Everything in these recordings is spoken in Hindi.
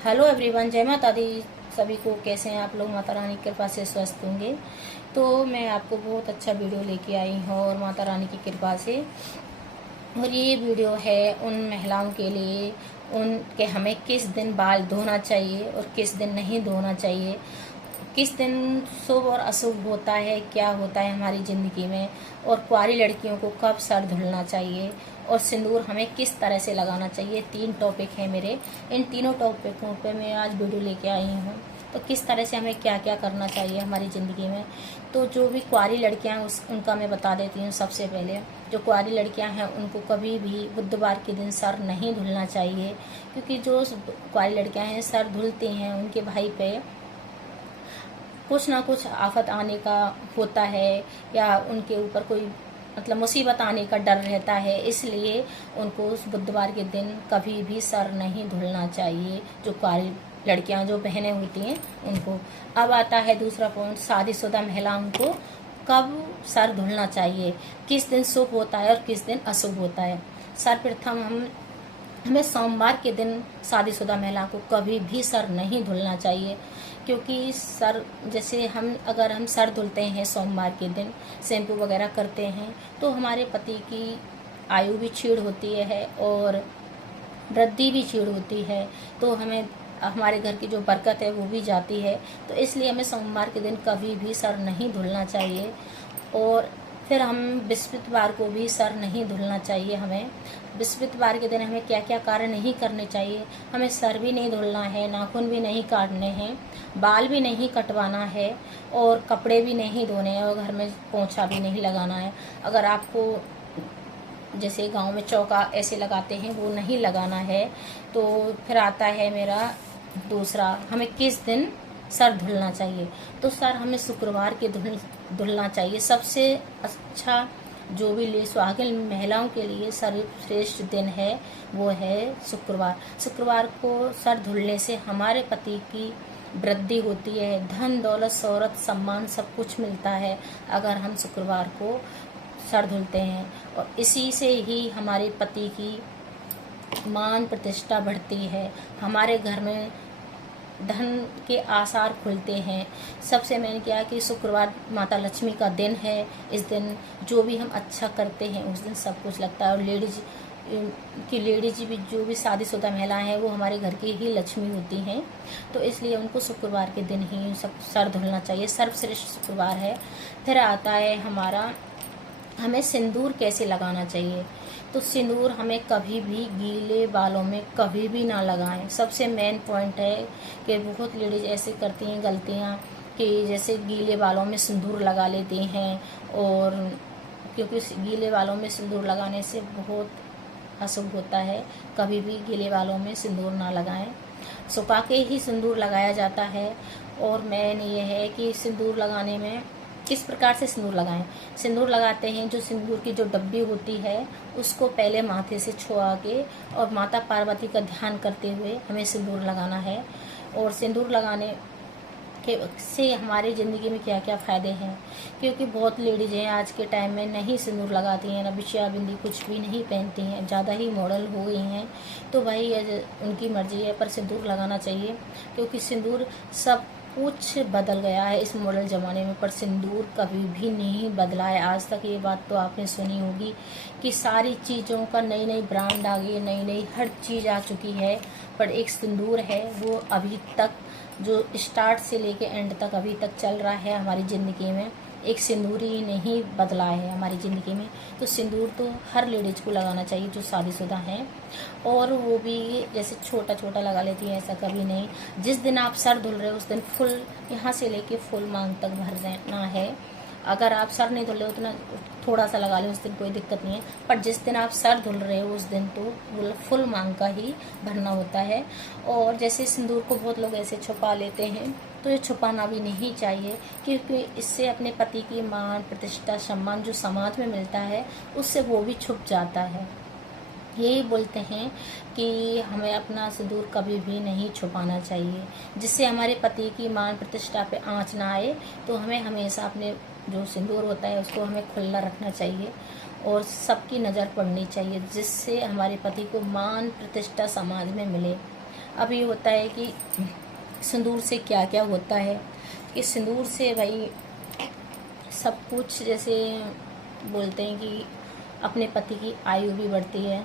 हेलो एवरीवन, जय माता दी। सभी को कैसे हैं आप लोग? माता रानी की कृपा से स्वस्थ होंगे। तो मैं आपको बहुत अच्छा वीडियो लेके आई हूँ और माता रानी की कृपा से। और ये वीडियो है उन महिलाओं के लिए, उनके हमें किस दिन बाल धोना चाहिए और किस दिन नहीं धोना चाहिए, किस दिन शुभ और अशुभ होता है, क्या होता है हमारी ज़िंदगी में, और कुंवारी लड़कियों को कब सर धुलना चाहिए और सिंदूर हमें किस तरह से लगाना चाहिए। 3 टॉपिक हैं मेरे। इन तीनों टॉपिकों पे मैं आज वीडियो लेके आई हूँ। तो किस तरह से हमें क्या क्या करना चाहिए हमारी ज़िंदगी में। तो जो भी कुंवारी लड़कियाँ हैं उनका मैं बता देती हूँ। सबसे पहले जो कुंवारी लड़कियाँ हैं उनको कभी भी बुधवार के दिन सर नहीं धुलना चाहिए, क्योंकि जो कुंवारी लड़कियाँ हैं सर धुलती हैं उनके भाई पे कुछ ना कुछ आफत आने का होता है, या उनके ऊपर कोई मुसीबत आने का डर रहता है। इसलिए उनको उस बुधवार के दिन कभी भी सर नहीं धुलना चाहिए, जो कुंवारी लड़कियां जो बहनें होती हैं उनको। अब आता है दूसरा पॉइंट, शादीशुदा महिलाओं को कब सर धुलना चाहिए, किस दिन शुभ होता है और किस दिन अशुभ होता है। सर्वप्रथम हमें सोमवार के दिन शादीशुदा महिला को कभी भी सर नहीं धुलना चाहिए, क्योंकि सर जैसे अगर हम सर धुलते हैं सोमवार के दिन, शैम्पू वगैरह करते हैं, तो हमारे पति की आयु भी क्षीण होती है और वृद्धि भी क्षीण होती है। तो हमें हमारे घर की जो बरकत है वो भी जाती है। तो इसलिए हमें सोमवार के दिन कभी भी सर नहीं धुलना चाहिए। और फिर हम बृहस्पतिवार को भी सर नहीं धुलना चाहिए। हमें बृहस्पतिवार के दिन हमें क्या क्या कार्य नहीं करने चाहिए। हमें सर भी नहीं धुलना है, नाखून भी नहीं काटने हैं, बाल भी नहीं कटवाना है और कपड़े भी नहीं धोने हैं, और घर में पोंछा भी नहीं लगाना है। अगर आपको जैसे गांव में चौका ऐसे लगाते हैं वो नहीं लगाना है। तो फिर आता है मेरा दूसरा, हमें किस दिन सर धुलना चाहिए। तो सर हमें शुक्रवार के धुलना चाहिए। सबसे अच्छा जो भी सुहागिन महिलाओं के लिए सर्वश्रेष्ठ दिन है वो है शुक्रवार। शुक्रवार को सर धुलने से हमारे पति की वृद्धि होती है, धन दौलत शोहरत सम्मान सब कुछ मिलता है अगर हम शुक्रवार को सर धुलते हैं। और इसी से ही हमारे पति की मान प्रतिष्ठा बढ़ती है, हमारे घर में धन के आसार खुलते हैं। सबसे मैंने किया कि शुक्रवार माता लक्ष्मी का दिन है। इस दिन जो भी हम अच्छा करते हैं उस दिन सब कुछ लगता है। और लेडीज भी जो भी शादीशुदा महिलाएं हैं वो हमारे घर की ही लक्ष्मी होती हैं। तो इसलिए उनको शुक्रवार के दिन ही सब सर धुलना चाहिए। सर्वश्रेष्ठ शुक्रवार है। फिर आता है हमारा, हमें सिंदूर कैसे लगाना चाहिए। तो सिंदूर हमें कभी भी गीले बालों में कभी भी ना लगाएं। सबसे मेन पॉइंट है कि बहुत लेडीज ऐसे करती हैं गलतियां कि जैसे गीले बालों में सिंदूर लगा लेती हैं, और क्योंकि गीले बालों में सिंदूर लगाने से बहुत अशुभ होता है। कभी भी गीले बालों में सिंदूर ना लगाएं, सुखा के ही सिंदूर लगाया जाता है। और मेन ये है कि सिंदूर लगाने में किस प्रकार से सिंदूर लगाएं। सिंदूर लगाते हैं, जो सिंदूर की जो डब्बी होती है उसको पहले माथे से छुआ के और माता पार्वती का ध्यान करते हुए हमें सिंदूर लगाना है। और सिंदूर लगाने के से हमारी ज़िंदगी में क्या क्या फ़ायदे हैं, क्योंकि बहुत लेडीज़ हैं आज के टाइम में नहीं सिंदूर लगाती हैं, ना बिछिया बिंदी कुछ भी नहीं पहनती हैं, ज़्यादा ही मॉडल हो गई हैं। तो भाई उनकी मर्जी है, पर सिंदूर लगाना चाहिए, क्योंकि सिंदूर सब कुछ बदल गया है इस मॉडल ज़माने में, पर सिंदूर कभी भी नहीं बदला है आज तक। ये बात तो आपने सुनी होगी कि सारी चीज़ों का नई नई ब्रांड आ गई, नई नई हर चीज़ आ चुकी है, पर एक सिंदूर है वो अभी तक जो स्टार्ट से लेके एंड तक अभी तक चल रहा है हमारी ज़िंदगी में। एक सिंदूर ही नहीं बदला है हमारी ज़िंदगी में। तो सिंदूर तो हर लेडीज़ को लगाना चाहिए जो शादीशुदा हैं, और वो भी जैसे छोटा छोटा लगा लेती है, ऐसा कभी नहीं। जिस दिन आप सर धुल रहे हो उस दिन फुल यहाँ से लेके फुल मांग तक भर देना है। अगर आप सर नहीं धुल रहे हो तो ना थोड़ा सा लगा लें, उस दिन कोई दिक्कत नहीं है, पर जिस दिन आप सर धुल रहे हो उस दिन तो फुल मांग का ही भरना होता है। और जैसे सिंदूर को बहुत लोग ऐसे छुपा लेते हैं, तो ये छुपाना भी नहीं चाहिए, क्योंकि इससे अपने पति की मान प्रतिष्ठा सम्मान जो समाज में मिलता है उससे वो भी छुप जाता है। यही बोलते हैं कि हमें अपना सिंदूर कभी भी नहीं छुपाना चाहिए, जिससे हमारे पति की मान प्रतिष्ठा पे आँच ना आए। तो हमें हमेशा अपने जो सिंदूर होता है उसको हमें खुला रखना चाहिए और सबकी नज़र पड़नी चाहिए, जिससे हमारे पति को मान प्रतिष्ठा समाज में मिले। अब ये होता है कि सिंदूर से क्या क्या होता है कि सिंदूर से भाई सब कुछ, जैसे बोलते हैं कि अपने पति की आयु भी बढ़ती है।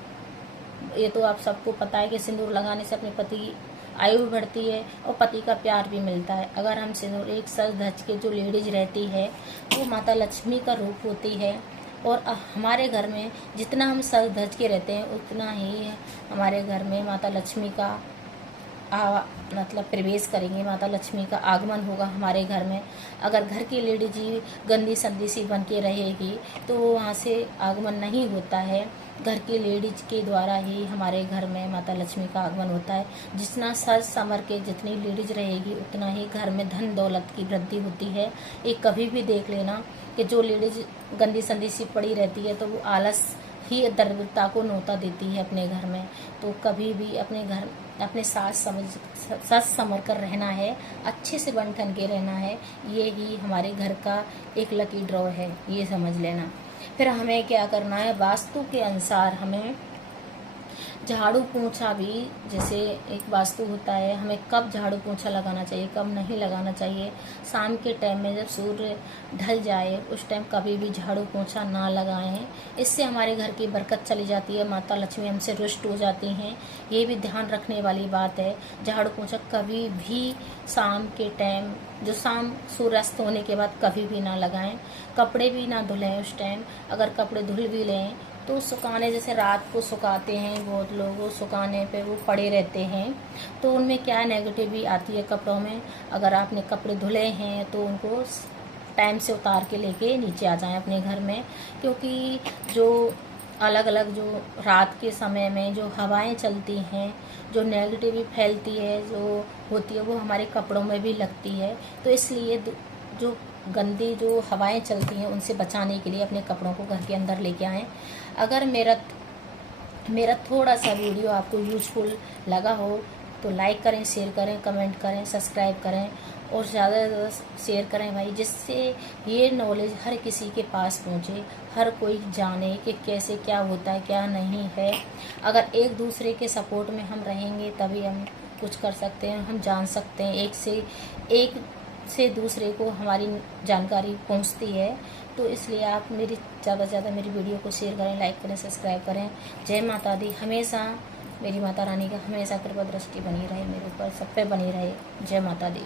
ये तो आप सबको पता है कि सिंदूर लगाने से अपने पति की आयु भी बढ़ती है और पति का प्यार भी मिलता है। अगर हम सिंदूर एक सज धज के जो लेडीज रहती है वो माता लक्ष्मी का रूप होती है। और हमारे घर में जितना हम सज धज के रहते हैं उतना ही हमारे घर में माता लक्ष्मी का मतलब प्रवेश करेंगे, माता लक्ष्मी का आगमन होगा हमारे घर में। अगर घर की लेडी जी गंदी संदी सी बन के रहेगी तो वहाँ से आगमन नहीं होता है। घर की लेडीज के द्वारा ही हमारे घर में माता लक्ष्मी का आगमन होता है। जितना सज संवर के जितनी लेडीज रहेगी उतना ही घर में धन दौलत की वृद्धि होती है। एक कभी भी देख लेना कि जो लेडीज गंदी संदी सी पड़ी रहती है तो वो आलस ही दरिद्रता को नोता देती है अपने घर में। तो कभी भी अपने घर अपने सास संवर कर रहना है, अच्छे से बन ठन के रहना है। ये ही हमारे घर का एक लकी ड्रॉ है, ये समझ लेना। फिर हमें क्या करना है, वास्तु के अनुसार हमें झाड़ू पोंछा भी, जैसे एक वास्तु होता है, हमें कब झाड़ू पोंछा लगाना चाहिए कब नहीं लगाना चाहिए। शाम के टाइम में जब सूर्य ढल जाए उस टाइम कभी भी झाड़ू पोंछा ना लगाएं। इससे हमारे घर की बरकत चली जाती है, माता लक्ष्मी हमसे रुष्ट हो जाती हैं। ये भी ध्यान रखने वाली बात है। झाड़ू पोंछा कभी भी शाम के टाइम, जो शाम सूर्यास्त होने के बाद कभी भी ना लगाएं। कपड़े भी ना धुलें उस टाइम। अगर कपड़े धुल भी लें तो सुखाने, जैसे रात को सुखाते हैं बहुत लोग, वो सुखाने पे वो पड़े रहते हैं तो उनमें क्या नेगेटिव भी आती है कपड़ों में। अगर आपने कपड़े धुले हैं तो उनको टाइम से उतार के लेके नीचे आ जाएं अपने घर में। क्योंकि जो अलग अलग जो रात के समय में जो हवाएं चलती हैं, जो नेगेटिव फैलती है जो होती है वो हमारे कपड़ों में भी लगती है। तो इसलिए जो गंदी जो हवाएं चलती हैं उनसे बचाने के लिए अपने कपड़ों को घर के अंदर लेके आएँ। अगर मेरा थोड़ा सा वीडियो आपको यूजफुल लगा हो तो लाइक करें, शेयर करें, कमेंट करें, सब्सक्राइब करें और ज़्यादा से ज़्यादा शेयर करें भाई, जिससे ये नॉलेज हर किसी के पास पहुँचे, हर कोई जाने कि कैसे क्या होता है क्या नहीं है। अगर एक दूसरे के सपोर्ट में हम रहेंगे तभी हम कुछ कर सकते हैं, हम जान सकते हैं। एक से दूसरे को हमारी जानकारी पहुंचती है। तो इसलिए आप ज़्यादा से ज़्यादा मेरी वीडियो को शेयर करें, लाइक करें, सब्सक्राइब करें। जय माता दी। हमेशा मेरी माता रानी का हमेशा कृपा दृष्टि बनी रहे, मेरे ऊपर सब पे बनी रहे। जय माता दी।